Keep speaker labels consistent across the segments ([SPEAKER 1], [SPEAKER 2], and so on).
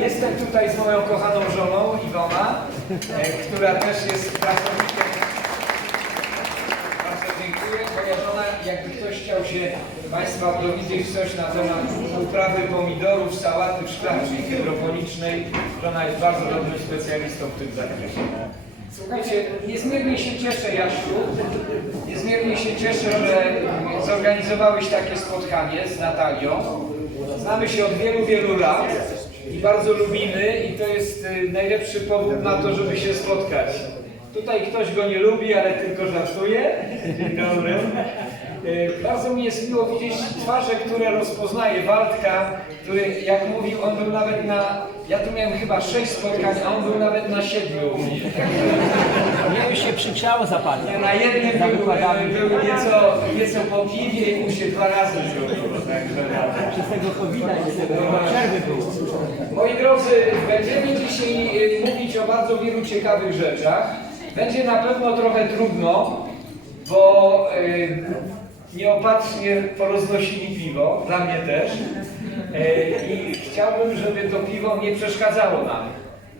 [SPEAKER 1] Jestem tutaj z moją kochaną żoną Iwona, e, która też jest pracownikiem. Bardzo dziękuję. Moja żona, jakby ktoś chciał się Państwa dowiedzieć coś na temat uprawy pomidorów, sałaty w szklarni hydroponicznej, żona jest bardzo dobrym specjalistą w tym zakresie. Słuchajcie, niezmiernie się cieszę, Jasiu, niezmiernie się cieszę, że zorganizowałeś takie spotkanie z Natalią. Znamy się od wielu, wielu lat i bardzo lubimy i to jest y, najlepszy powód na to, żeby się spotkać. Tutaj ktoś go nie lubi, ale tylko żartuje. Dzień dobry. Y, Bardzo mi jest miło widzieć twarze, które rozpoznaje Waldka, który jak mówił, on był nawet na, ja tu miałem chyba sześć spotkań, a on był nawet na siedmiu.
[SPEAKER 2] Mnie się przygrzało zapalić.
[SPEAKER 1] Nie, na jednym był,
[SPEAKER 2] wykładami.
[SPEAKER 1] był nieco, nieco po piwie i mu się dwa razy zrobiło. Także,
[SPEAKER 2] Przez tego COVID-a i z tego przerwy było.
[SPEAKER 1] Moi drodzy, będziemy dzisiaj y, mówić o bardzo wielu ciekawych rzeczach. Będzie na pewno trochę trudno, bo y, nieopatrznie poroznosili piwo, dla mnie też. Y, I chciałbym, żeby to piwo nie przeszkadzało nam.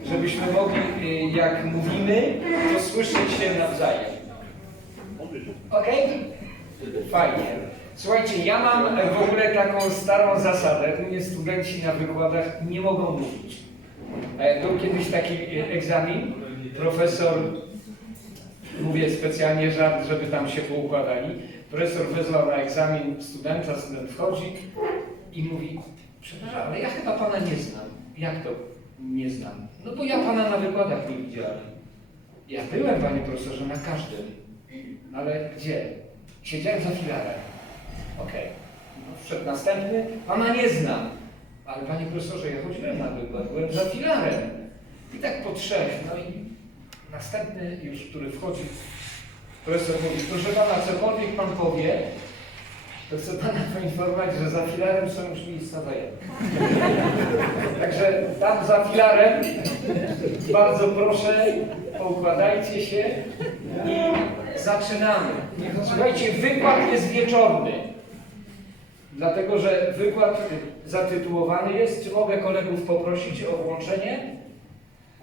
[SPEAKER 1] Żebyśmy mogli, y, jak mówimy, to słyszeć się nawzajem. Okej? Fajnie. Słuchajcie, ja mam w ogóle taką starą zasadę, u mnie studenci na wykładach nie mogą mówić. E, Był kiedyś taki e, egzamin, profesor, mówię specjalnie żart, żeby tam się poukładali, profesor wezwał na egzamin studenta, student wchodzi i mówi, przepraszam, ale ja chyba pana nie znam. Jak to nie znam? No bo ja pana na wykładach nie widziałem. Ja byłem, panie profesorze, na każdym. Ale gdzie? Siedziałem za filarem. Okej. No, Wszedł następny. Pana nie znam. Ale panie profesorze, ja chodziłem na wykład, byłem za filarem. I tak po trzech. No i następny już, który wchodzi, profesor mówi, proszę pana, cokolwiek pan powie, to chcę pana poinformować, że za filarem są już miejsca zajęte. Także tam za filarem bardzo proszę, poukładajcie się i zaczynamy. Słuchajcie, wykład jest wieczorny. Dlatego, że wykład zatytułowany jest, czy mogę kolegów poprosić o włączenie?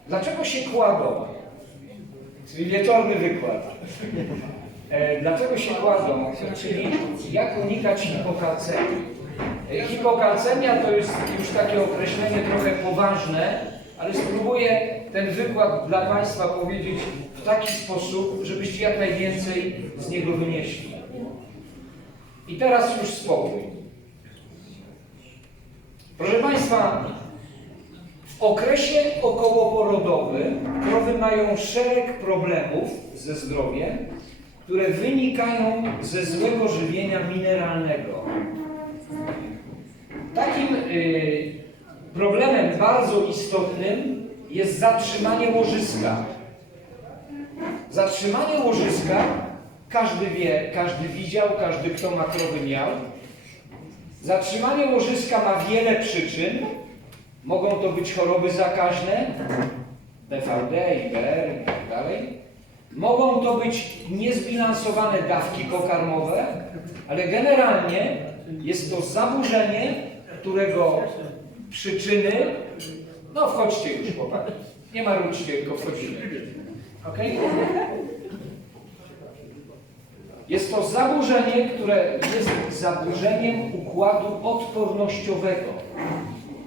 [SPEAKER 1] Dlaczego się kładą? Czyli wieczorny wykład. E, dlaczego się kładą? Czyli jak unikać hipokalcemii? E, Hipokalcemia to jest już takie określenie trochę poważne, ale spróbuję ten wykład dla Państwa powiedzieć w taki sposób, żebyście jak najwięcej z niego wynieśli. I teraz już spokój. Proszę Państwa, okresie okołoporodowym krowy mają szereg problemów ze zdrowiem, które wynikają ze złego żywienia mineralnego. Takim y, problemem bardzo istotnym jest zatrzymanie łożyska. Zatrzymanie łożyska każdy wie, każdy widział, każdy kto ma krowy miał. Zatrzymanie łożyska ma wiele przyczyn. Mogą to być choroby zakaźne, BVD, IBR i tak dalej. Mogą to być niezbilansowane dawki pokarmowe, ale generalnie jest to zaburzenie, którego przyczyny, no wchodźcie już chłopaki, nie marudźcie, tylko wchodzimy. Ok? Jest to zaburzenie, które jest zaburzeniem układu odpornościowego.